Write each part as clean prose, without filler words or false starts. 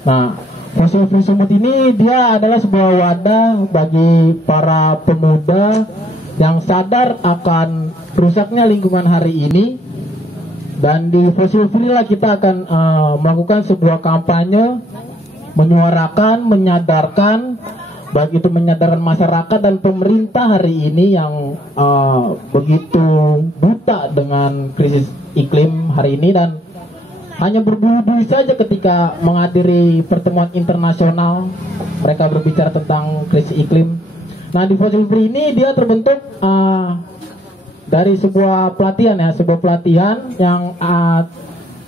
Nah, Fossil Free Sumut ini dia adalah sebuah wadah bagi para pemuda yang sadar akan rusaknya lingkungan hari ini. Dan di Fossil Free lah kita akan melakukan sebuah kampanye, menyuarakan, menyadarkan, baik itu menyadarkan masyarakat dan pemerintah hari ini yang begitu buta dengan krisis iklim hari ini, dan hanya berburu-buru saja ketika menghadiri pertemuan internasional mereka berbicara tentang krisis iklim. Nah, di Fossil Free ini dia terbentuk dari sebuah pelatihan ya, sebuah pelatihan yang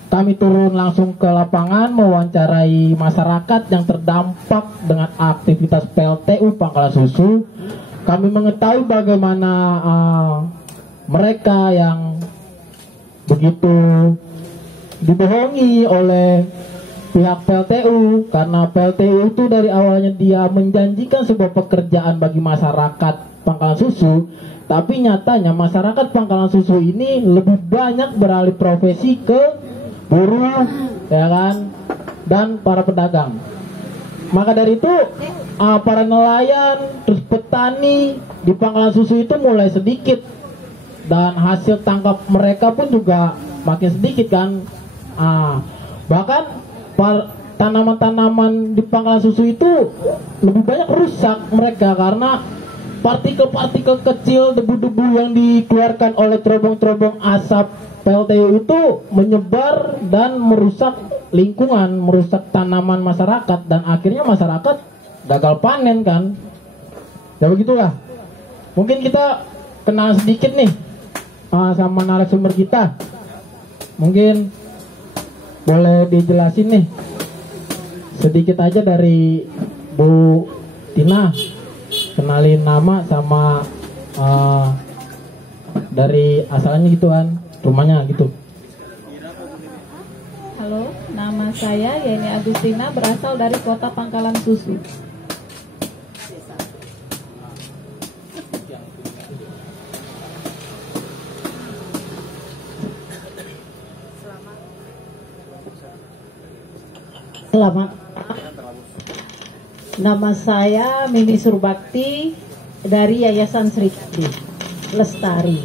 kami turun langsung ke lapangan mewawancarai masyarakat yang terdampak dengan aktivitas PLTU Pangkalan Susu. Kami mengetahui bagaimana mereka yang begitu dibohongi oleh pihak PLTU, karena PLTU itu dari awalnya dia menjanjikan sebuah pekerjaan bagi masyarakat Pangkalan Susu, tapi nyatanya masyarakat Pangkalan Susu ini lebih banyak beralih profesi ke buruh, ya kan, dan para pedagang. Maka dari itu para nelayan terus petani di Pangkalan Susu itu mulai sedikit, dan hasil tangkap mereka pun juga makin sedikit kan. Bahkan tanaman-tanaman di Pangkalan Susu itu lebih banyak rusak mereka karena partikel-partikel kecil, debu-debu yang dikeluarkan oleh terobong-terobong asap PLTU itu menyebar dan merusak lingkungan, merusak tanaman masyarakat, dan akhirnya masyarakat gagal panen kan. Ya begitulah. Mungkin kita kenal sedikit nih sama narasumber kita. Mungkin boleh dijelasin nih sedikit aja dari Bu Tina, kenalin nama sama dari asalnya gitu kan, rumahnya gitu. Halo, nama saya Yeni Agustina, berasal dari kota Pangkalan Susu. Selamat. Nama saya Mimi Surbakti dari Yayasan Sri Kandi Lestari.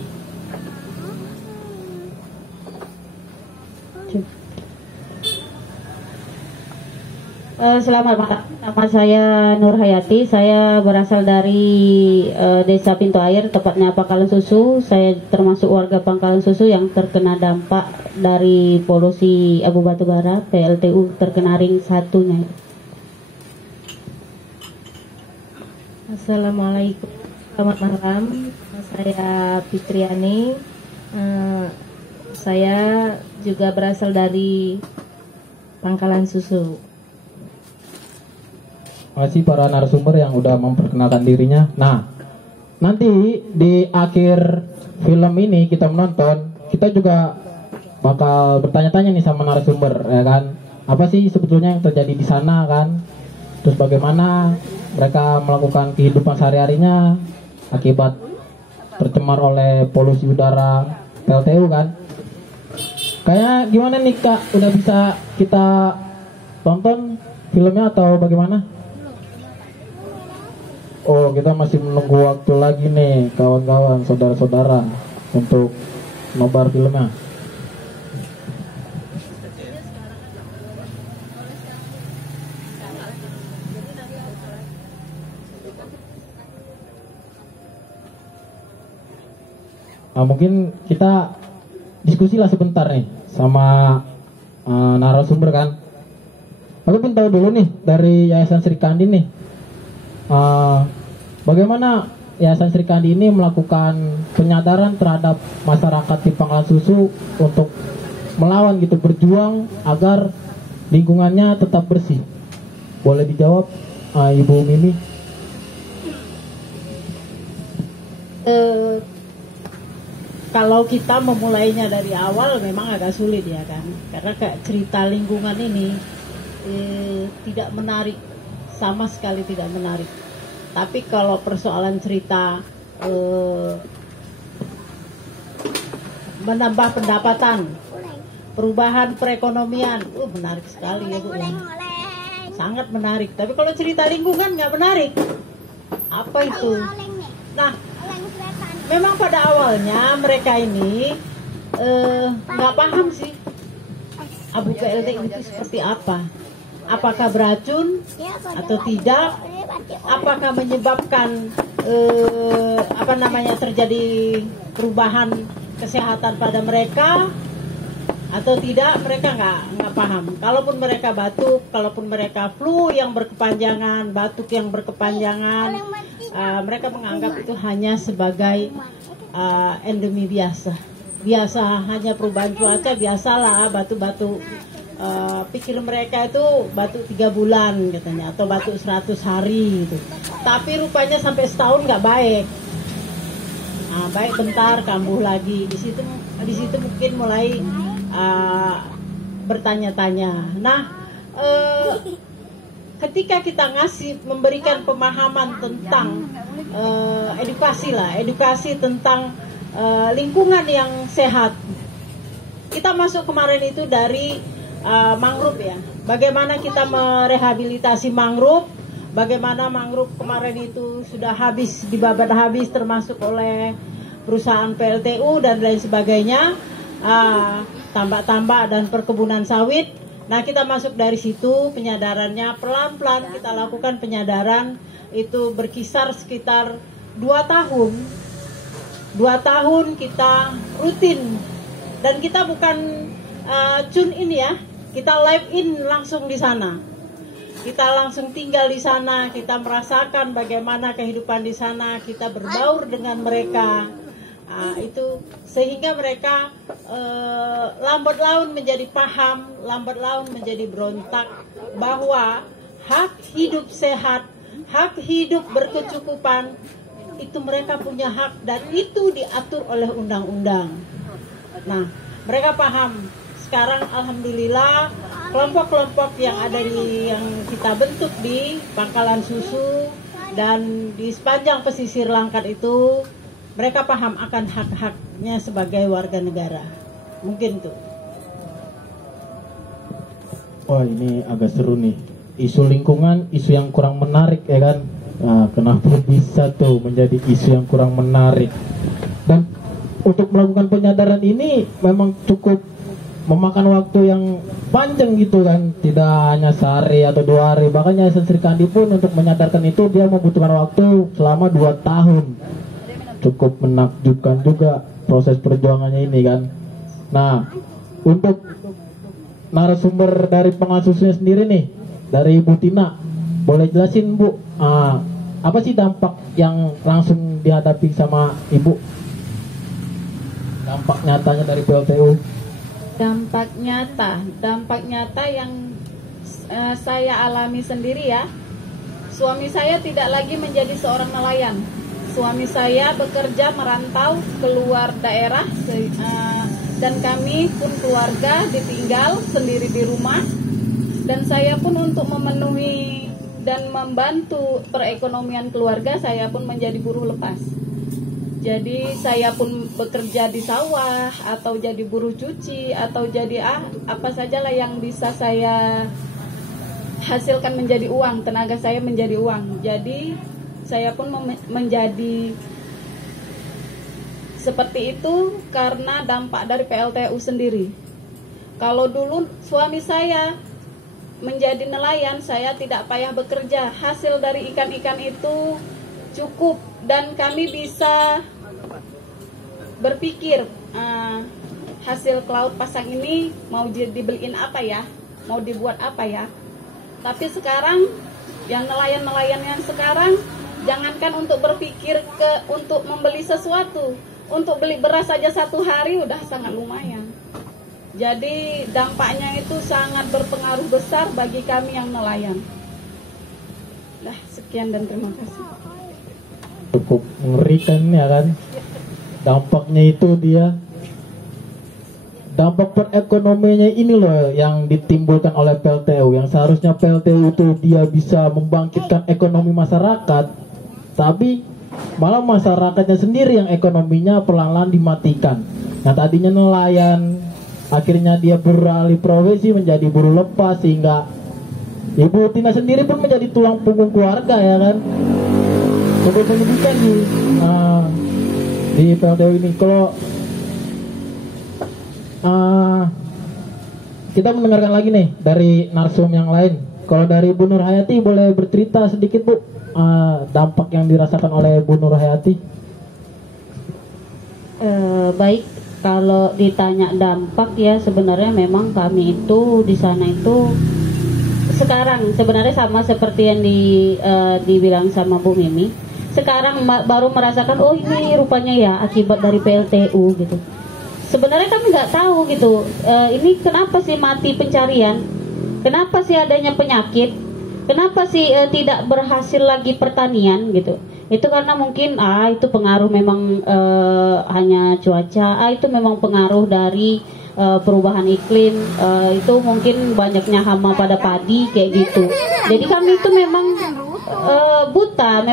Selamat malam. Nama saya Nur Hayati. Saya berasal dari Desa Pintu Air, tepatnya Pangkalan Susu. Saya termasuk warga Pangkalan Susu yang terkena dampak dari polusi abu batubara, PLTU terkena ring satunya. Assalamualaikum, selamat malam. Saya Fitriani. Saya juga berasal dari Pangkalan Susu. Terima kasih para narasumber yang udah memperkenalkan dirinya. Nah, nanti di akhir film ini kita menonton, kita juga bakal bertanya-tanya nih sama narasumber, ya kan? Apa sih sebetulnya yang terjadi di sana kan? Terus bagaimana mereka melakukan kehidupan sehari-harinya akibat tercemar oleh polusi udara PLTU kan? Kayak gimana nih Kak? Udah bisa kita tonton filmnya atau bagaimana? Oh, kita masih menunggu waktu lagi nih kawan-kawan, saudara-saudara untuk nobar filmnya. Nah, mungkin kita diskusilah sebentar nih sama narasumber kan. Aku pun tahu dulu nih dari Yayasan Sri Kandi nih. Bagaimana Yayasan Sri Kandi ini melakukan penyadaran terhadap masyarakat di Pangkalan Susu untuk melawan gitu, berjuang agar lingkungannya tetap bersih. Boleh dijawab Ibu Mimi? Kalau kita memulainya dari awal memang agak sulit ya kan, karena kayak cerita lingkungan ini tidak menarik, sama sekali tidak menarik. Tapi kalau persoalan cerita menambah pendapatan, perubahan perekonomian, menarik sekali ya Bu. sangat menarik. Tapi kalau cerita lingkungan nggak menarik. Apa itu? Nah, memang pada awalnya mereka ini nggak paham sih abu PLTU itu seperti apa. Apakah beracun atau tidak? Apakah menyebabkan terjadi perubahan kesehatan pada mereka atau tidak? Mereka nggak paham. Kalaupun mereka batuk, kalaupun mereka flu yang berkepanjangan, batuk yang berkepanjangan, mereka menganggap itu hanya sebagai endemi biasa. Hanya perubahan cuaca, biasalah batuk-batuk. Pikir mereka itu batuk 3 bulan katanya, atau batuk 100 hari gitu. Tapi rupanya sampai setahun nggak baik. Baik bentar kambuh lagi. Di situ mungkin mulai bertanya-tanya. Nah, ketika kita memberikan pemahaman tentang edukasi tentang lingkungan yang sehat. Kita masuk kemarin itu dari mangrove ya. Bagaimana kita merehabilitasi mangrove? Bagaimana mangrove kemarin itu sudah dibabat habis termasuk oleh perusahaan PLTU dan lain sebagainya. Tambak-tambak dan perkebunan sawit. Nah, kita masuk dari situ penyadarannya pelan-pelan kita lakukan penyadaran itu berkisar sekitar 2 tahun. 2 tahun kita rutin dan kita bukan tune in ya. Kita live in langsung di sana. Kita langsung tinggal di sana, kita merasakan bagaimana kehidupan di sana, kita berbaur dengan mereka. Itu sehingga mereka lambat laun menjadi paham, lambat laun menjadi berontak bahwa hak hidup sehat, hak hidup berkecukupan itu mereka punya hak dan itu diatur oleh undang-undang. Nah, mereka paham. Sekarang alhamdulillah kelompok-kelompok yang kita bentuk di Pangkalan Susu dan di sepanjang pesisir Langkat itu mereka paham akan hak-haknya sebagai warga negara. Mungkin tuh. Wah, ini agak seru nih. Isu lingkungan, isu yang kurang menarik ya kan. Nah, kenapa bisa tuh menjadi isu yang kurang menarik? Dan untuk melakukan penyadaran ini memang cukup memakan waktu yang panjang gitu kan, tidak hanya sehari atau 2 hari. Bahkan Yayasan Sri Kandi pun untuk menyadarkan itu dia membutuhkan waktu selama 2 tahun. Cukup menakjubkan juga proses perjuangannya ini kan. Nah, untuk narasumber dari pengasuhnya sendiri nih, dari Ibu Tina, boleh jelasin Bu, apa sih dampak yang langsung dihadapi sama Ibu? Dampak nyatanya dari PLTU? Dampak nyata yang saya alami sendiri ya. Suami saya tidak lagi menjadi seorang nelayan. Suami saya bekerja merantau keluar daerah dan kami pun keluarga ditinggal sendiri di rumah. Dan saya pun untuk memenuhi dan membantu perekonomian keluarga, saya pun menjadi buruh lepas. Jadi saya pun bekerja di sawah atau jadi buruh cuci atau jadi apa sajalah yang bisa saya hasilkan menjadi uang, tenaga saya menjadi uang. Jadi saya pun menjadi seperti itu karena dampak dari PLTU sendiri. Kalau dulu suami saya menjadi nelayan, saya tidak payah bekerja. Hasil dari ikan-ikan itu cukup dan kami bisa berpikir hasil ke laut pasang ini mau dibeliin apa ya, mau dibuat apa ya. Tapi sekarang yang nelayan-nelayan yang sekarang jangankan untuk berpikir untuk membeli sesuatu, untuk beli beras saja 1 hari udah sangat lumayan. Jadi dampaknya itu sangat berpengaruh besar bagi kami yang nelayan. Sekian dan terima kasih. Cukup mengerikan ya kan. Dampaknya itu dampak perekonomiannya ini loh yang ditimbulkan oleh PLTU. Yang seharusnya PLTU itu dia bisa membangkitkan ekonomi masyarakat, tapi malah masyarakatnya sendiri yang ekonominya perlahan-lahan dimatikan. Yang tadinya nelayan, akhirnya dia beralih profesi menjadi buruh lepas, sehingga Ibu Tina sendiri pun menjadi tulang punggung keluarga ya kan, untuk pendidikan di PLTU ini. Kalau kita mendengarkan lagi nih dari narsum yang lain. Kalau dari Bu Nur Hayati boleh bercerita sedikit Bu, dampak yang dirasakan oleh Bu Nur Hayati. Baik, kalau ditanya dampak ya sebenarnya memang kami itu di sana itu sekarang sebenarnya sama seperti yang dibilang sama Bu Mimi. Sekarang baru merasakan, oh ini rupanya ya akibat dari PLTU gitu. Sebenarnya kami nggak tahu gitu, ini kenapa sih mati pencarian, kenapa sih adanya penyakit, kenapa sih tidak berhasil lagi pertanian gitu. Itu karena mungkin itu pengaruh memang hanya cuaca, itu memang pengaruh dari perubahan iklim, itu mungkin banyaknya hama pada padi kayak gitu. Jadi kami itu memang buta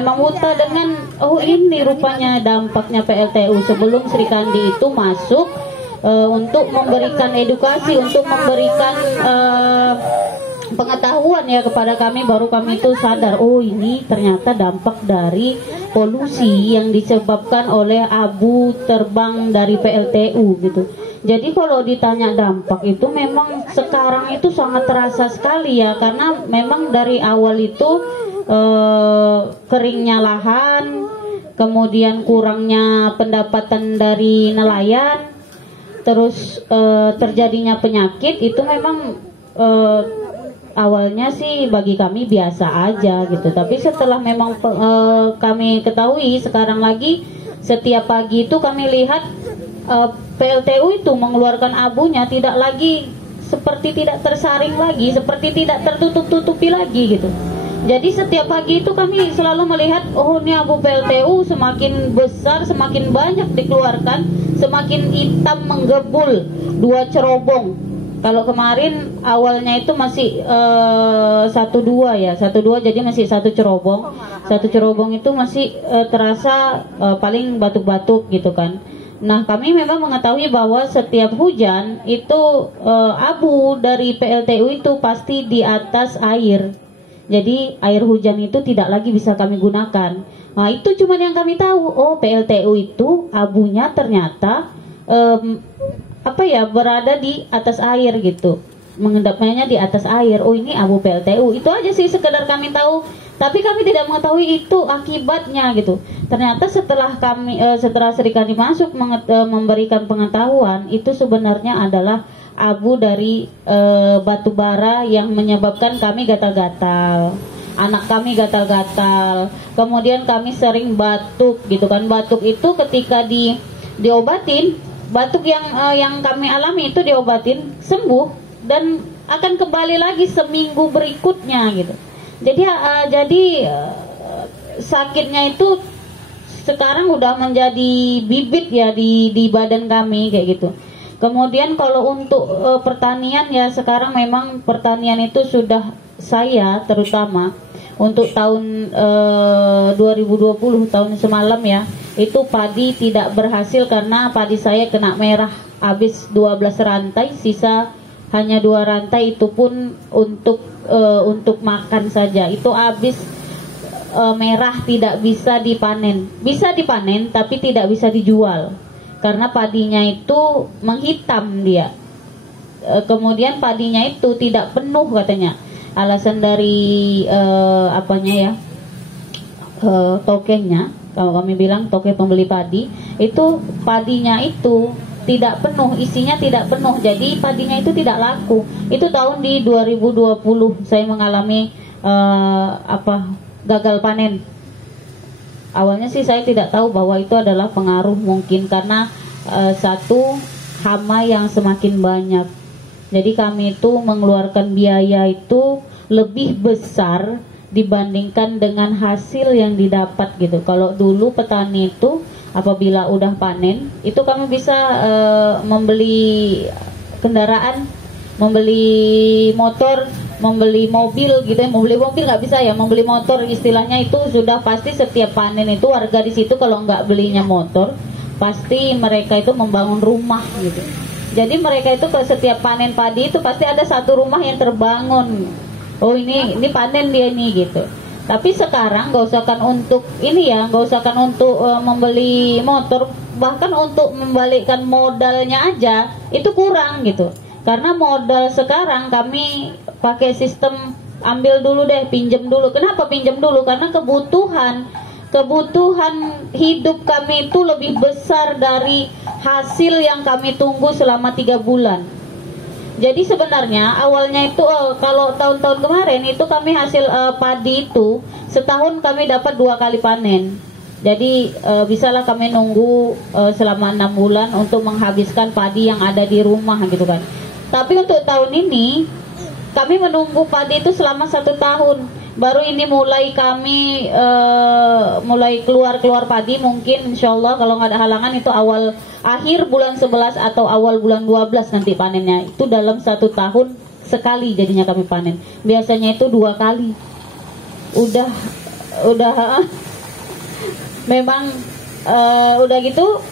dengan ini rupanya dampaknya PLTU. Sebelum Sri Kandi itu masuk untuk memberikan edukasi, untuk memberikan pengetahuan ya kepada kami, baru kami itu sadar, oh ini ternyata dampak dari polusi yang disebabkan oleh abu terbang dari PLTU gitu. Jadi kalau ditanya dampak itu memang sekarang itu sangat terasa sekali ya, karena memang dari awal itu keringnya lahan, kemudian kurangnya pendapatan dari nelayan, terus terjadinya penyakit itu memang awalnya sih bagi kami biasa aja gitu. Tapi setelah memang kami ketahui sekarang lagi setiap pagi itu kami lihat PLTU itu mengeluarkan abunya tidak lagi seperti tidak tersaring lagi, seperti tidak tertutup-tutupi lagi gitu. Jadi setiap pagi itu kami selalu melihat, oh ini abu PLTU semakin besar, semakin banyak dikeluarkan, semakin hitam menggebul 2 cerobong. Kalau kemarin awalnya itu masih 1-2 ya, 1-2 jadi masih 1 cerobong. 1 cerobong itu masih terasa paling batuk-batuk gitu kan. Nah kami memang mengetahui bahwa setiap hujan itu abu dari PLTU itu pasti di atas air. Jadi air hujan itu tidak lagi bisa kami gunakan. Nah itu cuma yang kami tahu. Oh PLTU itu abunya ternyata berada di atas air gitu, mengendapnya di atas air. Oh ini abu PLTU. Itu aja sih sekedar kami tahu. Tapi kami tidak mengetahui itu akibatnya gitu. Ternyata setelah Sri Kandi masuk memberikan pengetahuan, itu sebenarnya adalah abu dari batu bara yang menyebabkan kami gatal-gatal. Anak kami gatal-gatal. Kemudian kami sering batuk gitu kan. Batuk itu ketika diobatin, batuk yang kami alami itu diobatin sembuh dan akan kembali lagi seminggu berikutnya gitu. Jadi sakitnya itu sekarang udah menjadi bibit ya di badan kami kayak gitu. Kemudian kalau untuk pertanian ya sekarang memang pertanian itu sudah saya terutama untuk tahun 2020 tahun semalam ya, itu padi tidak berhasil karena padi saya kena merah, habis 12 rantai, sisa hanya 2 rantai, itu pun untuk makan saja. Itu habis merah, tidak bisa dipanen. Bisa dipanen tapi tidak bisa dijual karena padinya itu menghitam dia. Kemudian padinya itu tidak penuh katanya. Alasan dari tokenya, kalau kami bilang toke pembeli padi, itu padinya itu tidak penuh, isinya tidak penuh, jadi padinya itu tidak laku. Itu tahun di 2020 saya mengalami gagal panen. Awalnya sih saya tidak tahu bahwa itu adalah pengaruh mungkin karena satu, hama yang semakin banyak. Jadi kami itu mengeluarkan biaya itu lebih besar dibandingkan dengan hasil yang didapat gitu. Kalau dulu petani itu apabila udah panen, itu kami bisa membeli kendaraan, membeli motor, membeli mobil gitu ya. Membeli mobil nggak bisa ya, membeli motor istilahnya itu sudah pasti setiap panen itu warga di situ kalau nggak belinya motor, pasti mereka itu membangun rumah gitu. Jadi mereka itu ke setiap panen padi itu pasti ada satu rumah yang terbangun. oh ini panen dia nih gitu. Tapi sekarang nggak usahkan untuk ini ya, nggak usahkan untuk membeli motor, bahkan untuk membalikkan modalnya aja itu kurang gitu. Karena modal sekarang kami pakai sistem ambil dulu deh, pinjam dulu. Kenapa pinjam dulu? Karena kebutuhan hidup kami itu lebih besar dari hasil yang kami tunggu selama 3 bulan. Jadi sebenarnya awalnya itu kalau tahun-tahun kemarin itu kami hasil padi itu setahun kami dapat 2 kali panen. Jadi bisalah kami nunggu selama 6 bulan untuk menghabiskan padi yang ada di rumah gitu kan. Tapi untuk tahun ini kami menunggu padi itu selama 1 tahun. Baru ini mulai kami mulai keluar padi, mungkin insya Allah kalau nggak ada halangan itu akhir bulan 11 atau awal bulan 12 nanti panennya. Itu dalam 1 tahun sekali jadinya kami panen. Biasanya itu 2 kali. Udah memang udah gitu.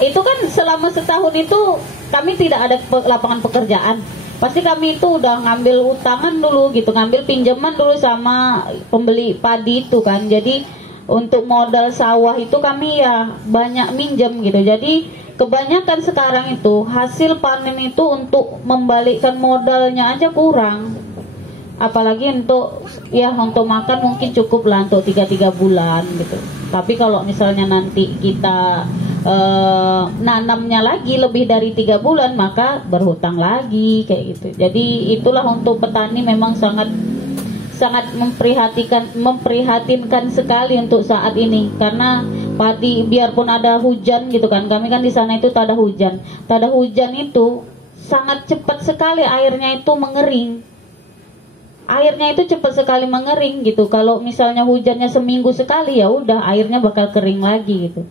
Itu kan selama setahun itu kami tidak ada lapangan pekerjaan. Pasti kami itu udah ngambil utangan dulu gitu, ngambil pinjaman dulu sama pembeli padi itu kan. Jadi untuk modal sawah itu kami ya banyak minjem gitu. Jadi kebanyakan sekarang itu hasil panen itu untuk membalikkan modalnya aja kurang. Apalagi untuk makan mungkin cukup lah untuk 3 bulan gitu. Tapi kalau misalnya nanti kita nanamnya lagi lebih dari 3 bulan, maka berhutang lagi kayak gitu. Jadi itulah untuk petani memang sangat memprihatinkan sekali untuk saat ini, karena padi biarpun ada hujan gitu kan, kami kan di sana itu tak ada hujan itu sangat cepat sekali airnya itu mengering. Airnya itu cepat sekali mengering gitu. Kalau misalnya hujannya seminggu sekali, ya udah airnya bakal kering lagi gitu.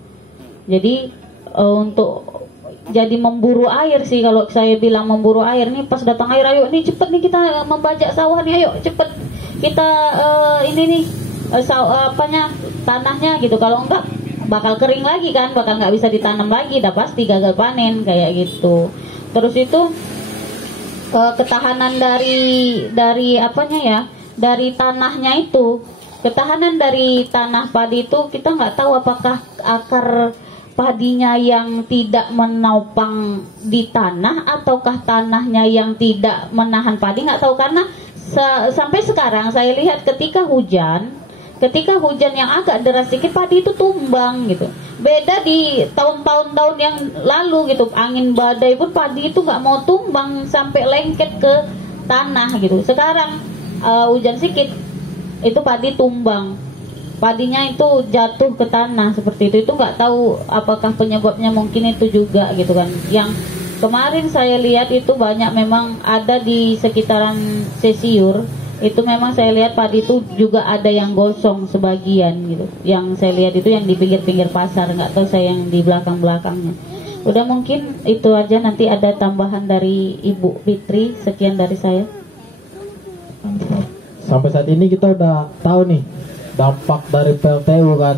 Jadi untuk jadi memburu air sih, kalau saya bilang memburu air nih, pas datang air ayo nih cepet nih kita membajak sawah nih, ayo cepet kita tanahnya gitu. Kalau enggak bakal kering lagi kan, bakal nggak bisa ditanam lagi, dah pasti gagal panen kayak gitu. Terus itu ketahanan dari tanahnya itu, ketahanan dari tanah padi itu kita nggak tahu apakah akar padinya yang tidak menopang di tanah ataukah tanahnya yang tidak menahan padi, nggak tahu. Karena sampai sekarang saya lihat ketika hujan yang agak deras sedikit, padi itu tumbang gitu. Beda di tahun-tahun yang lalu gitu, angin badai pun padi itu nggak mau tumbang sampai lengket ke tanah gitu. Sekarang hujan sedikit itu padi tumbang, padinya itu jatuh ke tanah seperti itu nggak tahu apakah penyebabnya, mungkin itu juga gitu kan. Yang kemarin saya lihat itu banyak memang ada di sekitaran Sesiur, itu memang saya lihat padi itu juga ada yang gosong sebagian gitu. Yang saya lihat itu yang di pinggir-pinggir pasar, nggak tahu saya yang di belakang-belakangnya. Udah, mungkin itu aja, nanti ada tambahan dari Ibu Fitri. Sekian dari saya. Sampai saat ini kita udah tahu nih dampak dari PLTU kan,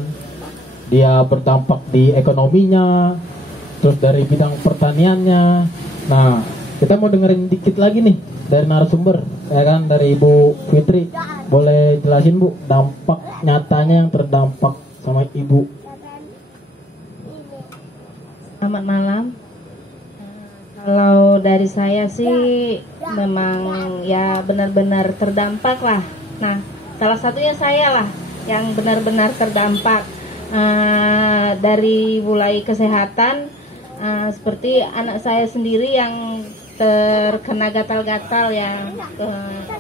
dia berdampak di ekonominya, terus dari bidang pertaniannya. Nah, kita mau dengerin dikit lagi nih dari narasumber, ya kan, dari Ibu Fitri. Boleh jelasin Bu, dampak nyatanya yang terdampak sama Ibu. Selamat malam. Kalau dari saya sih memang ya benar-benar terdampak lah. Nah, salah satunya saya lah yang benar-benar terdampak dari mulai kesehatan, seperti anak saya sendiri yang terkena gatal-gatal yang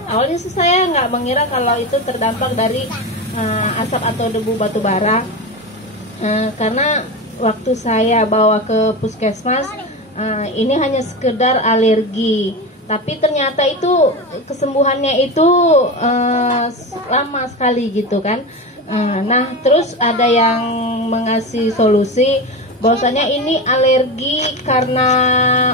awalnya sih saya nggak mengira kalau itu terdampak dari asap atau debu batu bara, karena waktu saya bawa ke puskesmas ini hanya sekedar alergi, tapi ternyata itu kesembuhannya itu lama sekali gitu kan. Nah, terus ada yang mengasih solusi bahwasanya ini alergi karena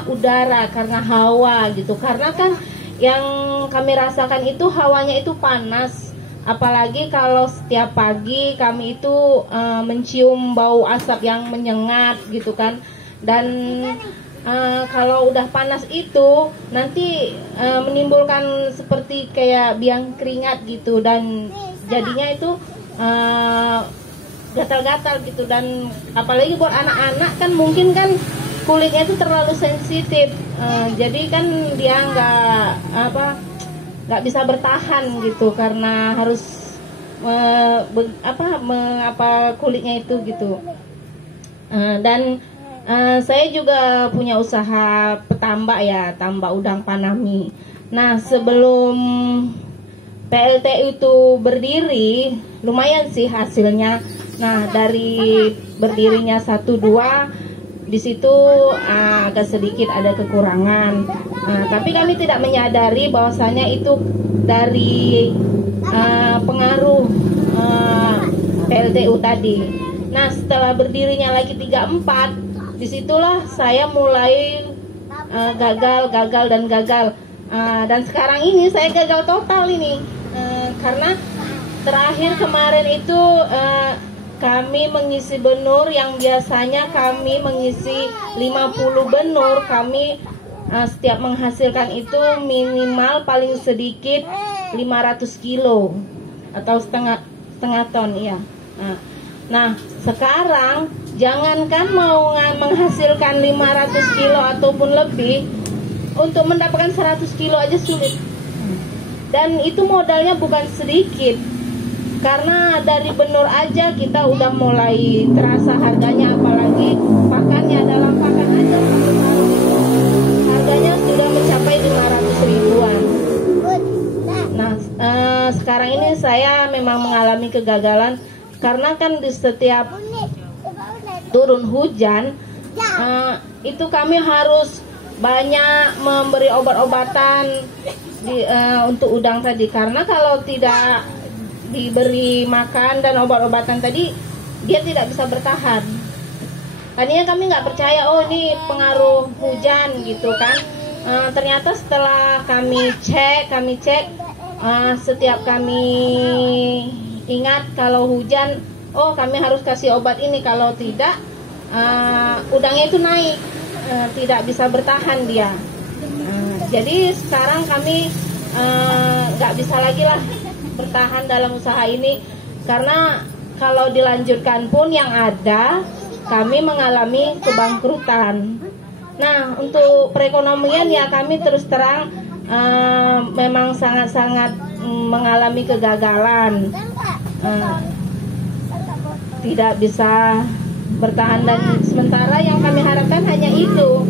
udara, karena hawa gitu. Karena kan yang kami rasakan itu hawanya itu panas, apalagi kalau setiap pagi kami itu mencium bau asap yang menyengat gitu kan. Dan kalau udah panas itu nanti menimbulkan seperti kayak biang keringat gitu, dan jadinya itu gatal-gatal gitu. Dan apalagi buat anak-anak kan mungkin kan kulitnya itu terlalu sensitif, jadi kan dia nggak bisa bertahan gitu karena harus kulitnya itu gitu. Dan saya juga punya usaha petambak ya, tambak udang Panami. Nah, sebelum PLTU itu berdiri, lumayan sih hasilnya. Nah, dari berdirinya 1-2, di situ agak sedikit ada kekurangan. Tapi kami tidak menyadari bahwasanya itu dari pengaruh PLTU tadi. Nah, setelah berdirinya lagi 3-4, disitulah saya mulai gagal. Dan sekarang ini saya gagal total ini, karena terakhir kemarin itu kami mengisi benur yang biasanya kami mengisi 50 benur, kami setiap menghasilkan itu minimal paling sedikit 500 kilo atau setengah ton ya. Nah, sekarang jangankan mau menghasilkan 500 kilo ataupun lebih, untuk mendapatkan 100 kilo aja sulit. Dan itu modalnya bukan sedikit, karena dari benur aja kita udah mulai terasa harganya, apalagi pakannya, dalam pakan aja harganya sudah mencapai 500 ribuan. Nah, sekarang ini saya memang mengalami kegagalan, karena kan di setiap turun hujan itu kami harus banyak memberi obat-obatan untuk udang tadi, karena kalau tidak diberi makan dan obat-obatan tadi, dia tidak bisa bertahan. Tadinya kami nggak percaya, oh ini pengaruh hujan gitu kan. Ternyata setelah kami cek, setiap kami ingat kalau hujan, oh kami harus kasih obat ini, kalau tidak udangnya itu naik, tidak bisa bertahan dia. Jadi sekarang kami nggak bisa lagi lah bertahan dalam usaha ini, karena kalau dilanjutkan pun yang ada kami mengalami kebangkrutan. Nah, untuk perekonomian ya kami terus terang memang sangat-sangat mengalami kegagalan, tidak bisa bertahan, dan sementara yang kami harapkan hanya itu.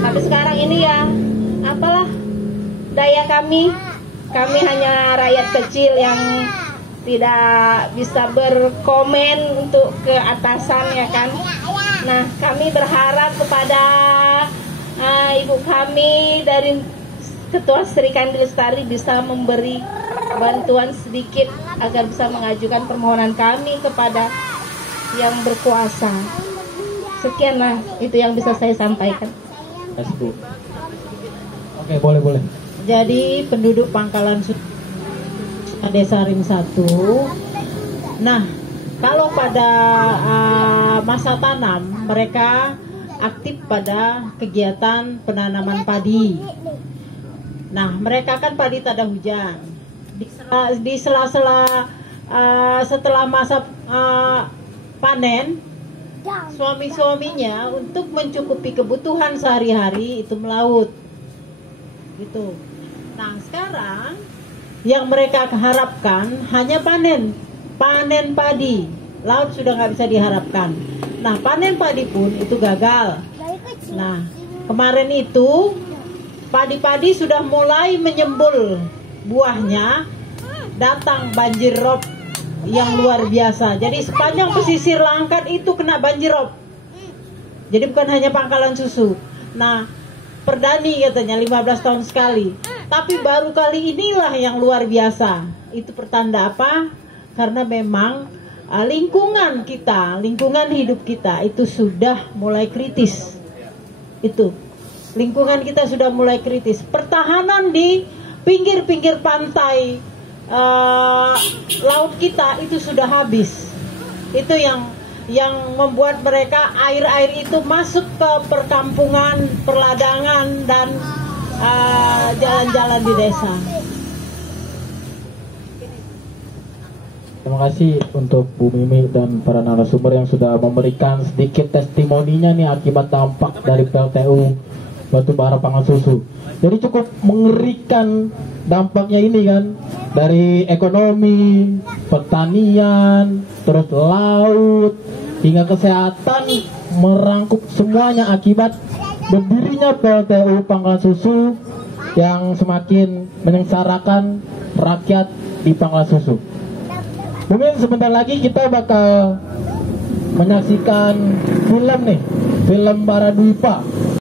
Tapi sekarang ini ya apalah daya kami hanya rakyat kecil yang tidak bisa berkomen untuk ke atasan ya kan. Nah, kami berharap kepada ibu kami dari Ketua Sri Kandi Lestari bisa memberi bantuan sedikit agar bisa mengajukan permohonan kami kepada yang berkuasa. Sekianlah itu yang bisa saya sampaikan. Bu. Oke, boleh. Jadi penduduk Pangkalan Desa Ring 1. Nah, kalau pada masa tanam mereka aktif pada kegiatan penanaman padi. Nah, mereka kan padi tak ada hujan. Di sela-sela setelah masa panen, suami-suaminya untuk mencukupi kebutuhan sehari-hari itu melaut. Gitu. Nah, sekarang yang mereka harapkan hanya panen padi. Laut sudah nggak bisa diharapkan. Nah, panen padi pun itu gagal. Nah, kemarin itu padi-padi sudah mulai menyembul buahnya, datang banjir rob yang luar biasa. Jadi sepanjang pesisir Langkat itu kena banjir rob. Jadi bukan hanya Pangkalan Susu. Nah, Perdani katanya 15 tahun sekali. Tapi baru kali inilah yang luar biasa. Itu pertanda apa? Karena memang lingkungan kita, lingkungan hidup kita itu sudah mulai kritis. Itu lingkungan kita sudah mulai kritis. Pertahanan di pinggir-pinggir pantai laut kita itu sudah habis. Itu yang yang membuat mereka air-air itu masuk ke perkampungan, perladangan, dan jalan-jalan di desa. Terima kasih untuk Bu Mimi dan para narasumber yang sudah memberikan sedikit testimoninya nih akibat dampak dari PLTU Batubara Pangan Susu. Jadi cukup mengerikan dampaknya ini kan, dari ekonomi, pertanian, terus laut, hingga kesehatan, merangkup semuanya akibat berdirinya PLTU Pangkalan Susu yang semakin menyengsarakan rakyat di Pangkalan Susu. Mungkin sebentar lagi kita bakal menyaksikan film nih, film Baradwipa